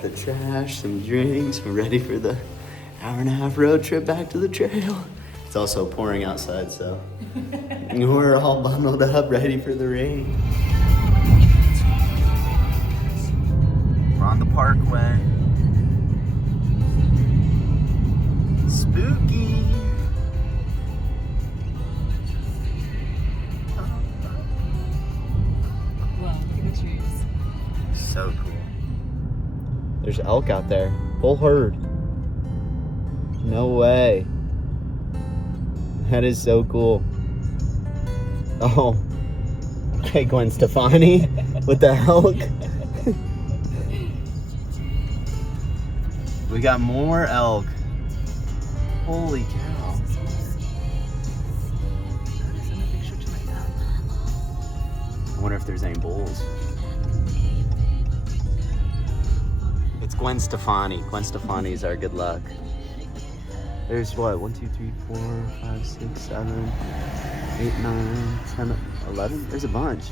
got the trash, some drinks. We're ready for the hour-and-a-half road trip back to the trail. It's also pouring outside, so we're all bundled up, ready for the rain. We're on the parkway. Spooky. Wow, look at the trees. So cool. There's elk out there. Full herd. No way. That is so cool. Oh. Hey, Gwen Stefani with the elk. We got more elk. Holy cow. Send a picture to my dad. I wonder if there's any bulls. It's Gwen Stefani. Gwen Stefani is our good luck. There's what? 1, 2, 3, 4, 5, 6, 7, 8, 9, 10, 11. There's a bunch.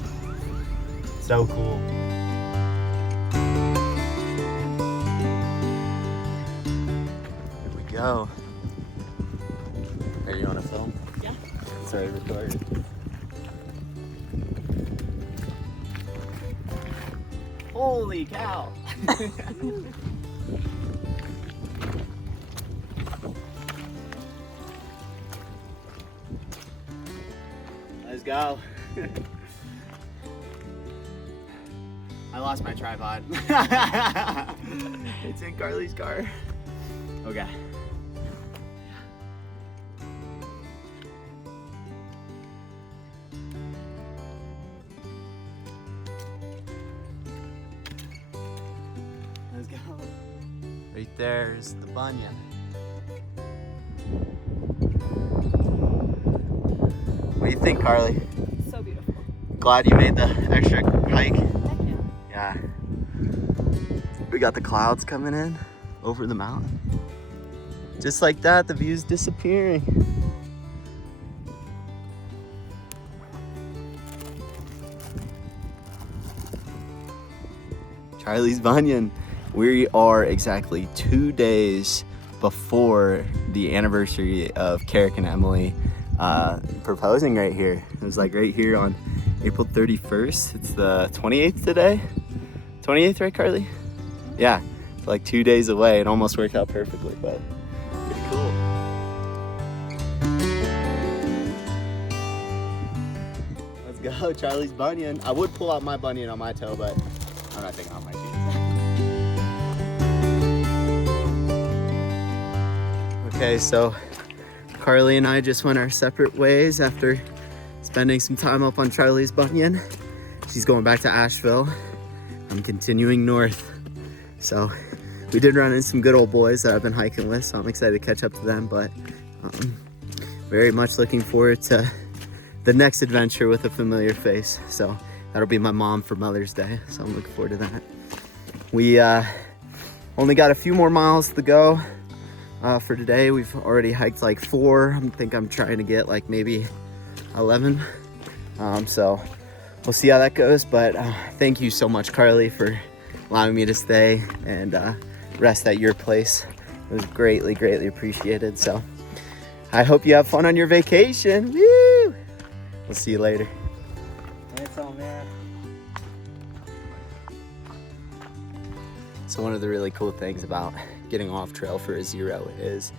So cool. Here we go. Are you on a film? Yeah. Sorry, recorded. Holy cow! Let's go. I lost my tripod. It's in Carly's car. Okay. Let's go. Right there's the Bunyan. What do you think, Carly? So beautiful. Glad you made the extra hike? Heck yeah. Yeah. We got the clouds coming in over the mountain. Just like that, the view's disappearing. Charlie's Bunyan. We are exactly 2 days before the anniversary of Carrick and Emily proposing right here. It was like right here on April 31st. It's the 28th today. 28th, right, Carly? Yeah, it's like 2 days away. It almost worked out perfectly, but pretty cool. Let's go, Charlie's Bunyan. I would pull out my Bunyan on my toe, but I'm not taking off my shoes. Okay, so Carly and I just went our separate ways after spending some time up on Charlie's Bunyan. She's going back to Asheville. I'm continuing north. So we did run into some good old boys that I've been hiking with, so I'm excited to catch up to them, but very much looking forward to the next adventure with a familiar face. So that'll be my mom for Mother's Day, so I'm looking forward to that. We only got a few more miles to go for today. We've already hiked like 4. I think I'm trying to get like maybe 11. So we'll see how that goes, but thank you so much, Carly, for allowing me to stay and rest at your place. It was greatly, greatly appreciated. So I hope you have fun on your vacation. Woo! We'll see you later. That's all, man. So one of the really cool things about getting off trail for a 0 is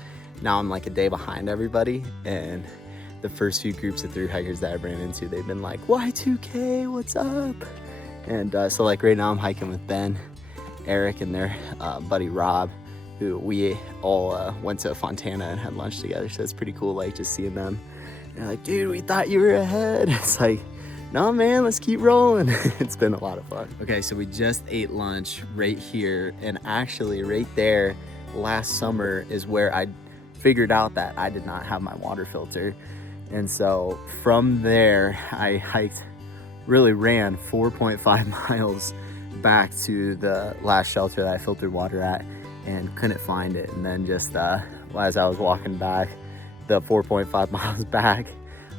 now I'm like a day behind everybody, and the first few groups of through hikers that I've ran into, they've been like, Y2K, what's up? And so like right now I'm hiking with Ben, Eric, and their buddy Rob, who we all went to Fontana and had lunch together. So it's pretty cool, like just seeing them. And they're like, dude, we thought you were ahead. It's like, no, man, let's keep rolling. It's been a lot of fun. Okay, so we just ate lunch right here, and actually right there last summer is where I figured out that I did not have my water filter. And so from there, I really ran 4.5 miles back to the last shelter that I filtered water at and couldn't find it. And then just as I was walking back the 4.5 miles back,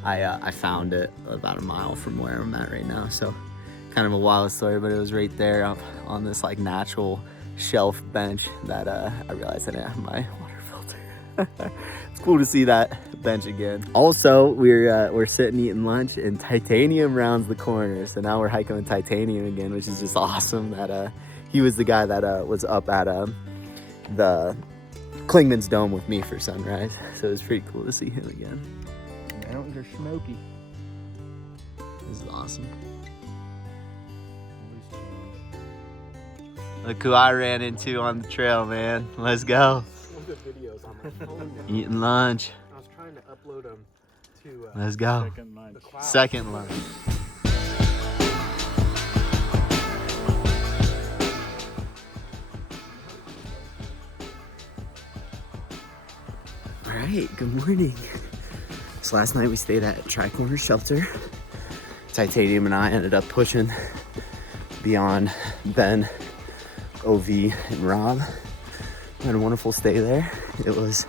I found it about a mile from where I'm at right now. So kind of a wild story, but it was right there up on this like natural shelf bench that I realized I didn't have my water filter. It's cool to see that bench again. Also, we're sitting eating lunch and Titanium rounds the corner. So now we're hiking with Titanium again, which is just awesome. That he was the guy that was up at the Klingman's Dome with me for sunrise. So it was pretty cool to see him again. Mountains are smoky. This is awesome. Look who I ran into on the trail, man. Let's go. Some good videos on my phone now. Eating lunch. I was trying to upload them to Let's go. the cloud. Second lunch. All right, good morning. So last night we stayed at Tri-Corner Shelter. Titanium and I ended up pushing beyond Ben, OV, and Rob. We had a wonderful stay there. It was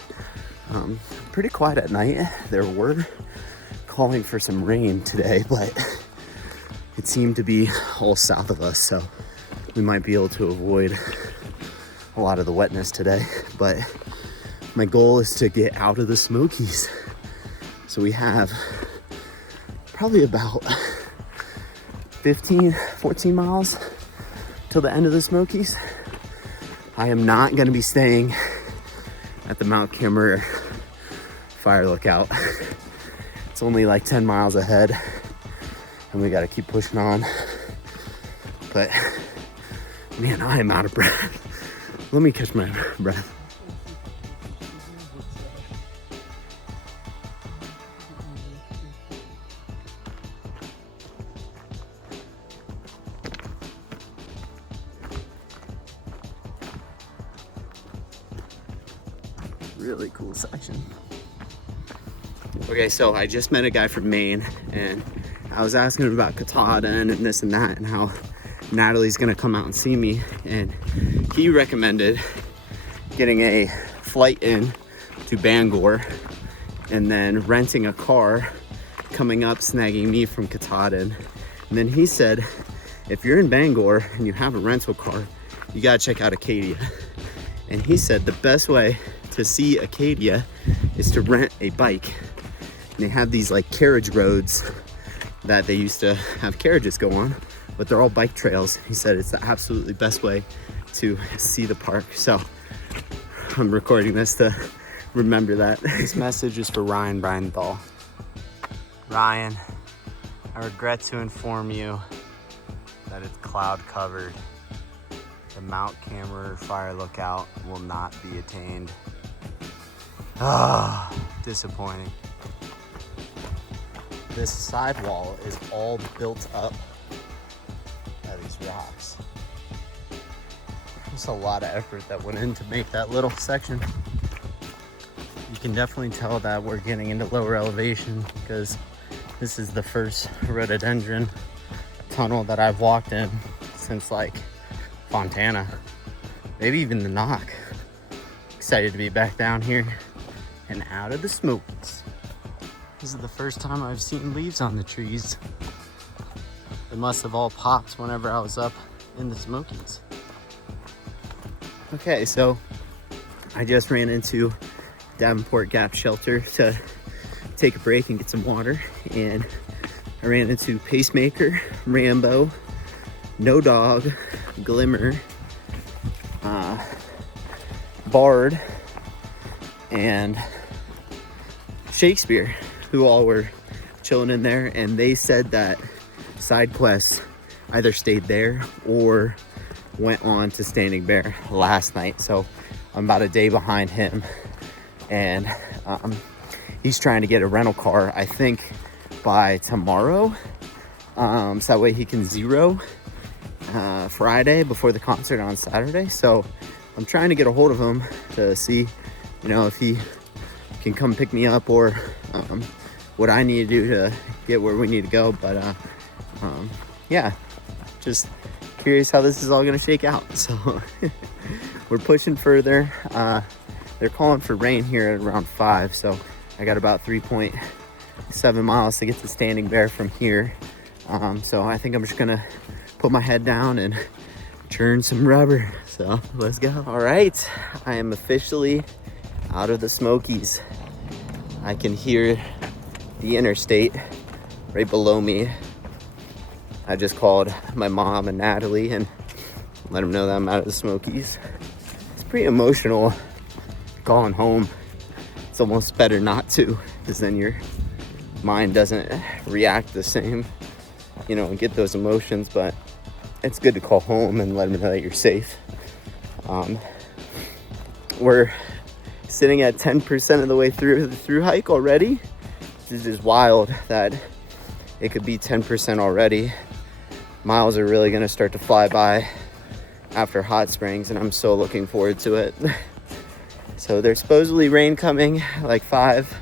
pretty quiet at night. There were calling for some rain today, but it seemed to be all south of us, so we might be able to avoid a lot of the wetness today. But my goal is to get out of the Smokies. So we have probably about 14 miles till the end of the Smokies. I am not gonna be staying at the Mount Kimmerer Fire Lookout. It's only like 10 miles ahead and we gotta keep pushing on. But man, I am out of breath. Let me catch my breath. Really cool section. Okay, so I just met a guy from Maine and I was asking him about Katahdin and this and that and how Natalie's gonna come out and see me, and he recommended getting a flight in to Bangor and then renting a car, coming up, snagging me from Katahdin. And then he said, if you're in Bangor and you have a rental car, you gotta check out Acadia. And he said the best way to see Acadia is to rent a bike. And they have these like carriage roads that they used to have carriages go on, but they're all bike trails. He said it's the absolutely best way to see the park. So I'm recording this to remember that. This message is for Ryan Breinthal. Ryan, I regret to inform you that it's cloud covered. The Mount Kimmerer Fire Lookout will not be attained. Ah, disappointing. This sidewall is all built up by these rocks. There's a lot of effort that went in to make that little section. You can definitely tell that we're getting into lower elevation because this is the first rhododendron tunnel that I've walked in since like Fontana, maybe even the Knock. Excited to be back down here and out of the Smokies. This is the first time I've seen leaves on the trees. They must have all popped whenever I was up in the Smokies. Okay, so I just ran into Davenport Gap Shelter to take a break and get some water, and I ran into Pacemaker, Rambo, No Dog, Glimmer, Bard, and Shakespeare, who all were chilling in there, and they said that SideQuest either stayed there or went on to Standing Bear last night. So I'm about a day behind him, and he's trying to get a rental car, I think by tomorrow, so that way he can zero Friday before the concert on Saturday. So I'm trying to get a hold of him to see, you know, if he can come pick me up or what I need to do to get where we need to go. But yeah, just curious how this is all gonna shake out. So we're pushing further. They're calling for rain here at around 5, so I got about 3.7 miles to get to Standing Bear from here. So I think I'm just gonna put my head down and churn some rubber. So let's go. All right, I am officially out of the Smokies. I can hear the interstate right below me. I just called my mom and Natalie and let them know that I'm out of the Smokies. It's pretty emotional calling home. It's almost better not to, because then your mind doesn't react the same, you know, and get those emotions. But it's good to call home and let them know that you're safe. We're sitting at 10% of the way through the through hike already. This is wild that it could be 10% already. Miles are really gonna start to fly by after Hot Springs, and I'm so looking forward to it. So there's supposedly rain coming, like 5,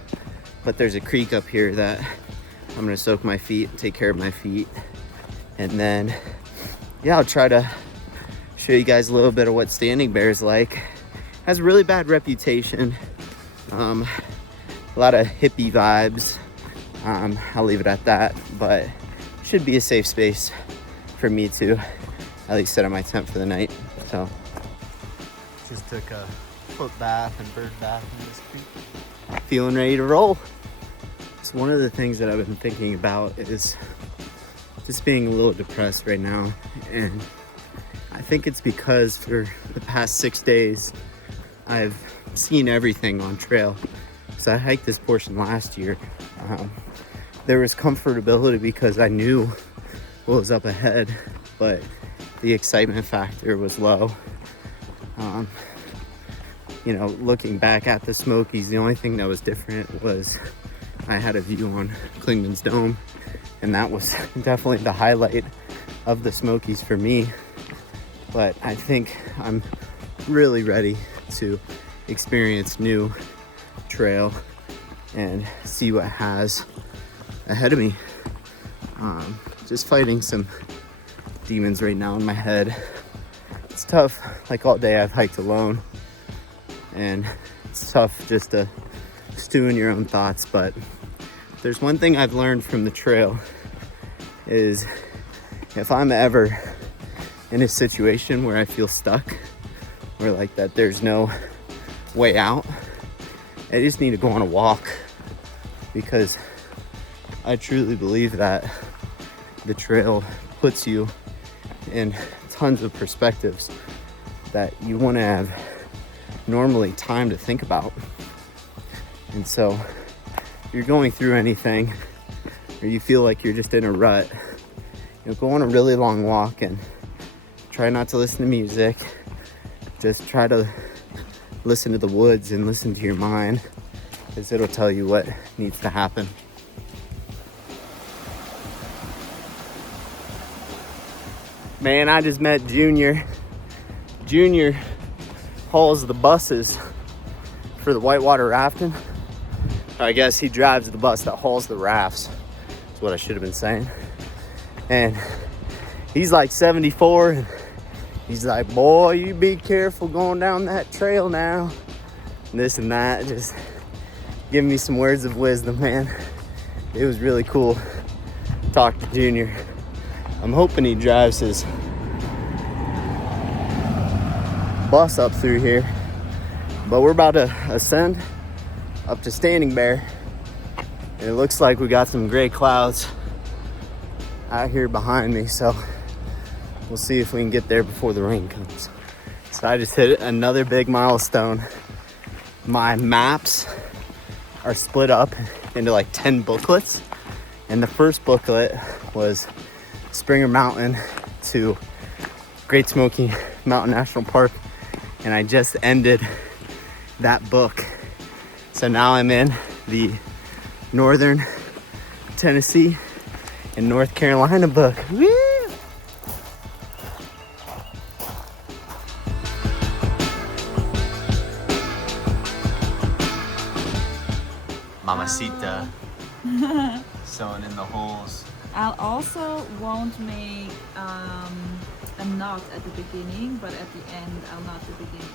but there's a creek up here that I'm gonna soak my feet, take care of my feet, and then yeah, I'll try to show you guys a little bit of what Standing Bear is like. Has a really bad reputation, a lot of hippie vibes. I'll leave it at that, but should be a safe space for me to at least set up my tent for the night. So just took a foot bath and bird bath in this creek. Feeling ready to roll. So one of the things that I've been thinking about is just being a little depressed right now, and I think it's because for the past 6 days I've seen everything on trail. So I hiked this portion last year. There was comfortability because I knew what was up ahead, but the excitement factor was low. You know, looking back at the Smokies, the only thing that was different was I had a view on Clingman's Dome, and that was definitely the highlight of the Smokies for me. But I think I'm really ready to experience new trail and see what has ahead of me. Just fighting some demons right now in my head. It's tough. Like all day I've hiked alone, and it's tough just to stew in your own thoughts. But there's one thing I've learned from the trail is if I'm ever in a situation where I feel stuck, or like that there's no way out, I just need to go on a walk, because I truly believe that the trail puts you in tons of perspectives that you want to have normally time to think about. And so if you're going through anything, or you feel like you're just in a rut, you know, go on a really long walk and try not to listen to music. Just try to listen to the woods and listen to your mind, because it'll tell you what needs to happen. Man, I just met Junior. Junior hauls the buses for the whitewater rafting. I guess he drives the bus that hauls the rafts. That's what I should have been saying. And he's like 74, and he's like, boy, you be careful going down that trail now. And this and that, just giving me some words of wisdom, man. It was really cool to talk to Junior. I'm hoping he drives his bus up through here. But we're about to ascend up to Standing Bear. And it looks like we got some gray clouds out here behind me. So we'll see if we can get there before the rain comes. So I just hit another big milestone. My maps are split up into like 10 booklets. And the first booklet was Springer Mountain to Great Smoky Mountain National Park, and I just ended that book. So now I'm in the Northern Tennessee and North Carolina book. Woo! Mamacita sewing in the holes. I also won't make a knot at the beginning, but at the end I'll knot the beginning.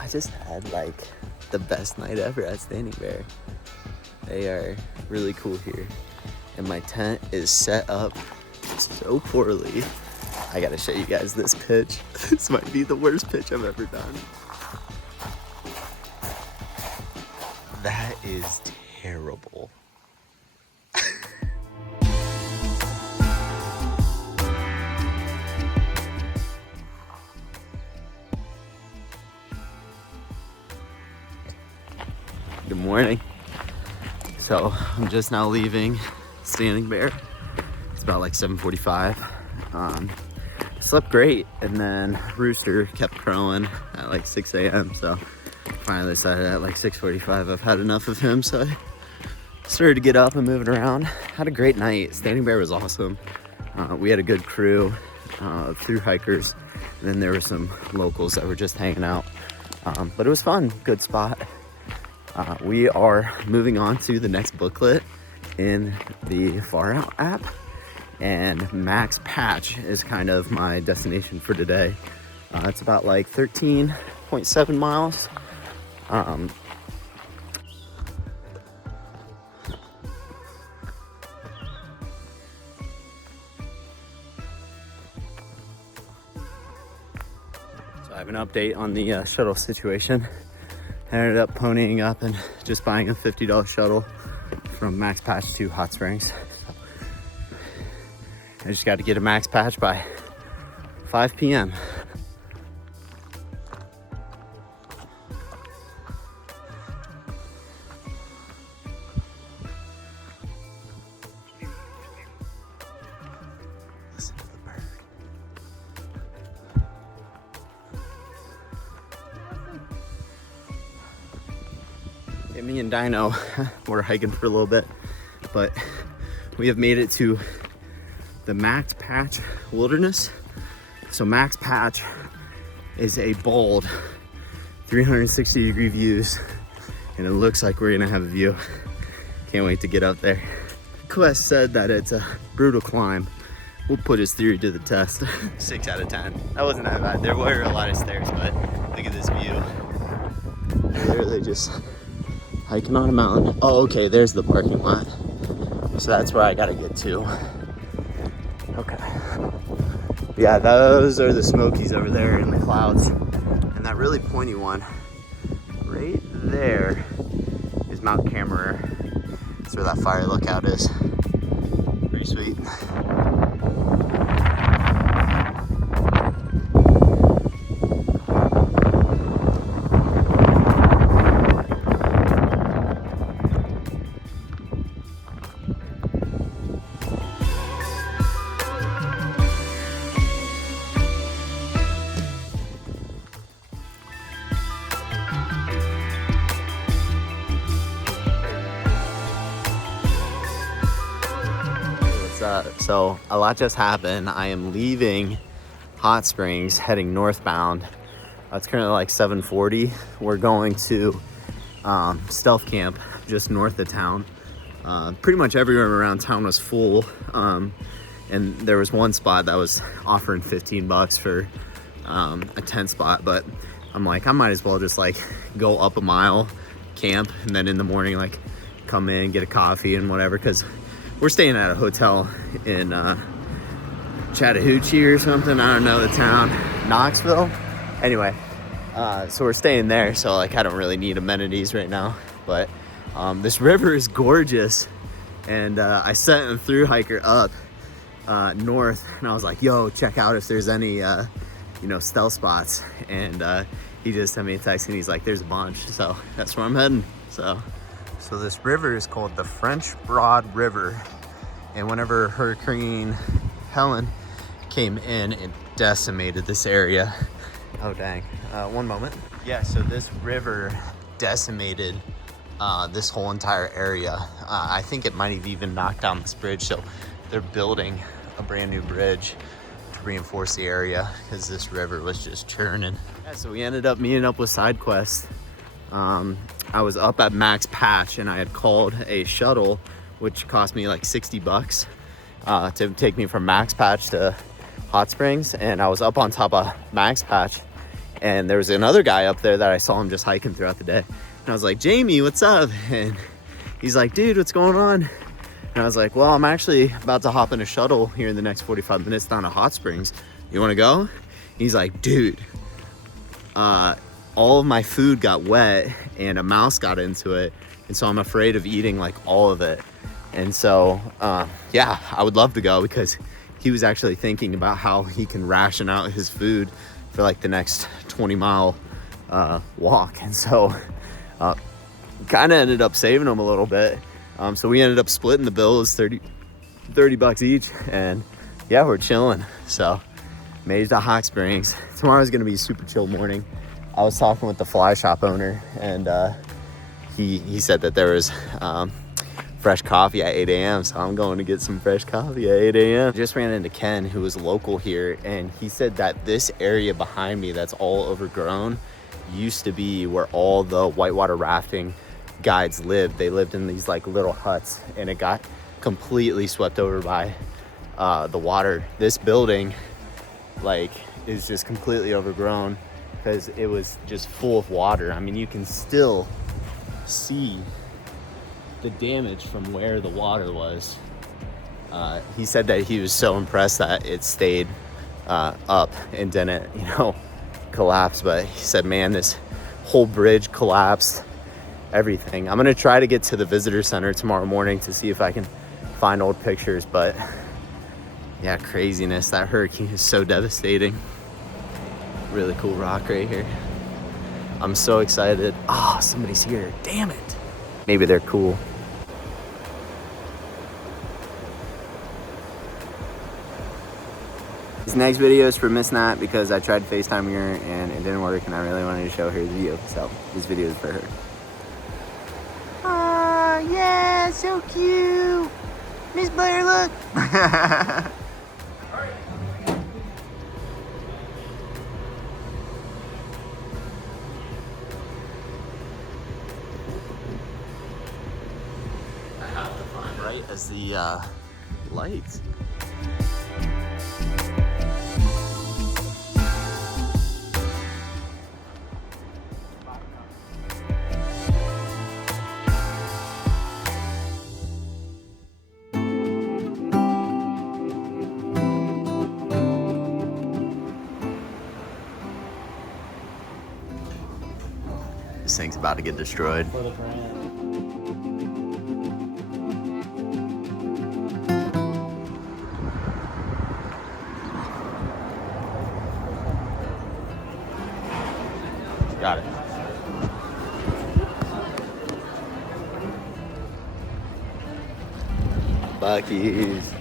I just had like the best night ever at Standing Bear. They are really cool here, and my tent is set up so poorly. I gotta show you guys this pitch. This might be the worst pitch I've ever done. That is terrible. Good morning. So I'm just now leaving Standing Bear. It's about like 7:45. Slept great, and then rooster kept crowing at like 6 a.m. So finally decided at like 6:45 I've had enough of him. So I started to get up and moving around. Had a great night. Standing Bear was awesome. We had a good crew, through hikers, and then there were some locals that were just hanging out. But it was fun. Good spot. We are moving on to the next booklet in the Far Out app, and Max Patch is kind of my destination for today. It's about like 13.7 miles. So I have an update on the shuttle situation. I ended up ponying up and just buying a $50 shuttle from Max Patch to Hot Springs. So I just got to get a Max Patch by 5 p.m. Listen to the bird. Okay, me and Dino were hiking for a little bit, but we have made it to the Max Patch Wilderness. So Max Patch is a bold 360-degree views, and it looks like we're gonna have a view. Can't wait to get up there. Quest said that it's a brutal climb. We'll put his theory to the test. 6 out of 10. That wasn't that bad. There were a lot of stairs, but look at this view. Literally just hiking on a mountain. Oh, okay, there's the parking lot. So that's where I gotta get to. Okay. Yeah, those are the Smokies over there in the clouds. And that really pointy one right there is Mount Camerer. That's where that fire lookout is. Pretty sweet. So a lot just happened. I am leaving Hot Springs, heading northbound. It's currently like 7:40. We're going to Stealth Camp just north of town. Pretty much everywhere around town was full, and there was one spot that was offering $15 for a tent spot, but I'm like, I might as well just like go up a mile, camp, and then in the morning like come in, get a coffee and whatever, because we're staying at a hotel in Chattahoochee or something. I don't know the town. Knoxville. Anyway, so we're staying there. So like, I don't really need amenities right now. But this river is gorgeous. And I sent a through hiker up north, and I was like, yo, check out if there's any, stealth spots. And he just sent me a text and he's like, there's a bunch. So that's where I'm heading. So this river is called the French Broad River, and whenever Hurricane Helen came in, it decimated this area. Oh dang, one moment. Yeah, so this river decimated this whole entire area. I think it might have even knocked down this bridge, so they're building a brand new bridge to reinforce the area because this river was just churning. Yeah, so we ended up meeting up with SideQuest. I was up at Max Patch and I had called a shuttle, which cost me like $60 to take me from Max Patch to Hot Springs. And I was up on top of Max Patch, and there was another guy up there that I saw him just hiking throughout the day. And I was like, Jamie, what's up? And he's like, dude, what's going on? And I was like, well, I'm actually about to hop in a shuttle here in the next 45 minutes down to Hot Springs. you want to go? He's like, dude, all of my food got wet and a mouse got into it. And so I'm afraid of eating like all of it. And so, yeah, I would love to go because he was actually thinking about how he can ration out his food for like the next 20-mile walk. And so kind of ended up saving him a little bit. So we ended up splitting the bill. It was 30 bucks each. And yeah, we're chilling. So made it to Hot Springs. Tomorrow's gonna be a super chill morning. I was talking with the fly shop owner, and he said that there was fresh coffee at 8 a.m. So I'm going to get some fresh coffee at 8 a.m. Just ran into Ken, who was local here, and he said that this area behind me that's all overgrown used to be where all the whitewater rafting guides lived. They lived in these like little huts, and it got completely swept over by the water. This building like is just completely overgrown because it was just full of water. I mean, you can still see the damage from where the water was. He said that he was so impressed that it stayed up and didn't, collapse. But he said, man, this whole bridge collapsed, everything. I'm gonna try to get to the visitor center tomorrow morning to see if I can find old pictures. But yeah, craziness. That hurricane is so devastating. Really cool rock right here. I'm so excited. Ah, somebody's here. Damn it. Maybe they're cool. This next video is for Miss Nat because I tried FaceTiming her and it didn't work, and I really wanted to show her the view. So this video is for her. Ah, yeah, so cute. Miss Blair, look. Right as the lights. This thing's about to get destroyed. For the brand. Got it. Buc-ee's.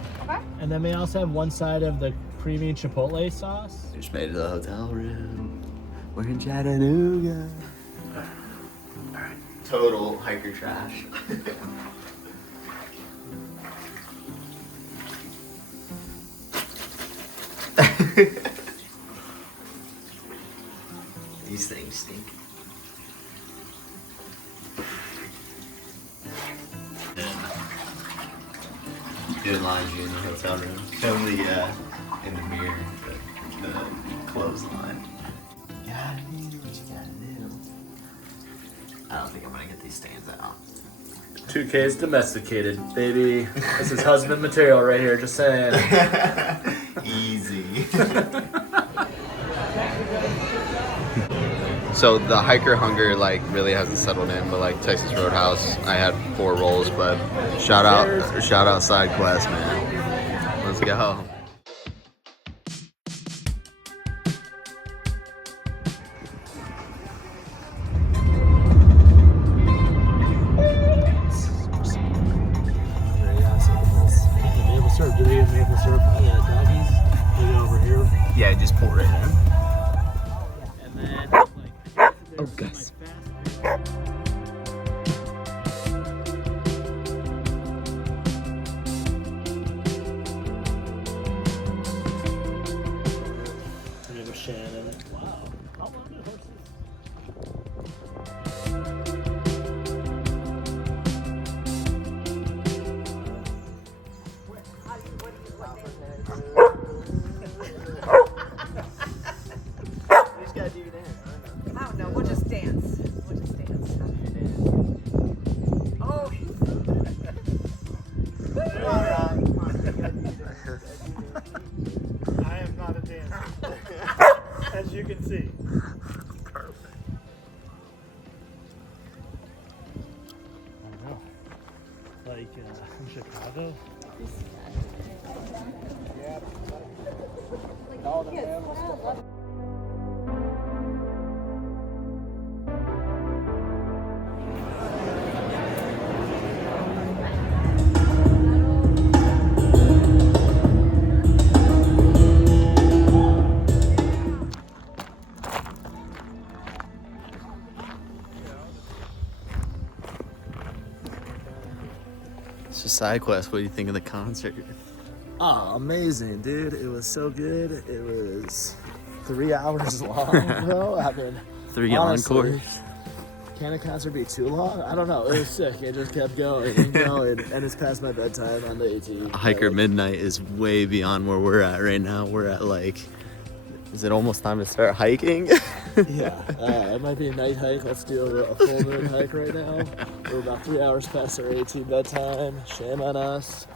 And then may I also have one side of the creamy chipotle sauce? Just made it to the hotel room. We're in Chattanooga. Alright. Total hiker trash. These things stink. Good laundry in the hotel room. Only in the mirror, but the clothesline. Gotta do what you gotta do. I don't think I'm gonna get these stains out. 2K is domesticated, baby. This is husband material right here, just saying. Easy. So the hiker hunger really hasn't settled in, but Texas Roadhouse, I had 4 rolls, but shout out Side Quest, man. Let's go. Do they have maple syrup doggies? Put it over here. Yeah, just pour it in. And then, Oh, Gus. I remember Shannon. Wow. How long did horses? I don't know. We'll just dance. We'll just dance. like in Chicago. So side quest, what do you think of the concert? Oh, amazing, dude. It was so good. It was 3 hours long, bro. I mean, 3 honestly, encores. can a concert be too long? I don't know. It was sick. It just kept going and going. And it's past my bedtime on the 18th. Hiker Like, Midnight is way beyond where we're at right now. We're at like, is it almost time to start hiking? Yeah, it might be a night hike. Let's do a full moon hike right now. We're about 3 hours past our 18 bedtime. Shame on us.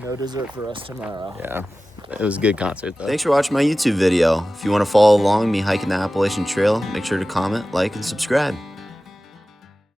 No dessert for us tomorrow. Yeah, it was a good concert though. Thanks for watching my YouTube video. If you want to follow along me hiking the Appalachian Trail, make sure to comment, like, and subscribe.